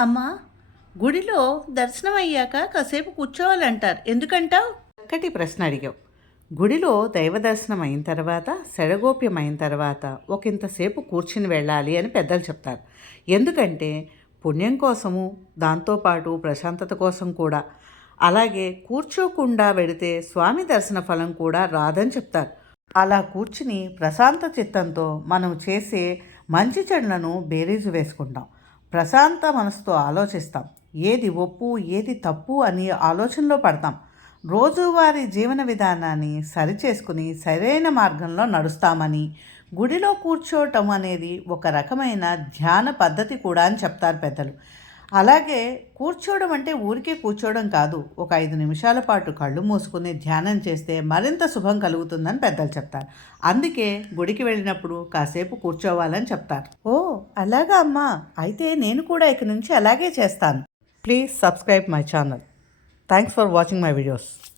అమ్మా గుడిలో దర్శనం అయ్యాక కాసేపు కూర్చోవాలంటారు. ఎందుకంటావు? చక్కటి ప్రశ్న అడిగావు. గుడిలో దైవ దర్శనం అయిన తర్వాత సెడగోప్యం అయిన తర్వాత ఒక ఇంతసేపు కూర్చుని వెళ్ళాలి అని పెద్దలు చెప్తారు. ఎందుకంటే పుణ్యం కోసము దాంతోపాటు ప్రశాంతత కోసం కూడా. అలాగే కూర్చోకుండా వెడితే స్వామి దర్శన ఫలం కూడా రాదని చెప్తారు. అలా కూర్చుని ప్రశాంత చిత్తంతో మనం చేసే మంచి చెడులను బేరీజు వేసుకుంటాం. ప్రశాంత మనసుతో ఆలోచిస్తాం. ఏది ఒప్పు ఏది తప్పు అని ఆలోచనలో పడతాం. రోజువారీ జీవన విధానాన్ని సరిచేసుకుని సరైన మార్గంలో నడుస్తామని గుడిలో కూర్చోవటం అనేది ఒక రకమైన ధ్యాన పద్ధతి కూడా అని చెప్తారు పెద్దలు. అలాగే కూర్చోవడం అంటే ఊరికే కూర్చోవడం కాదు. ఒక ఐదు నిమిషాల పాటు కళ్ళు మూసుకుని ధ్యానం చేస్తే మరింత శుభం కలుగుతుందని పెద్దలు చెప్తారు. అందుకే గుడికి వెళ్ళినప్పుడు కాసేపు కూర్చోవాలని చెప్తారు. ఓ అలాగా అమ్మా. అయితే నేను కూడా ఇక నుంచి అలాగే చేస్తాను. Please subscribe my channel. Thanks for watching my videos.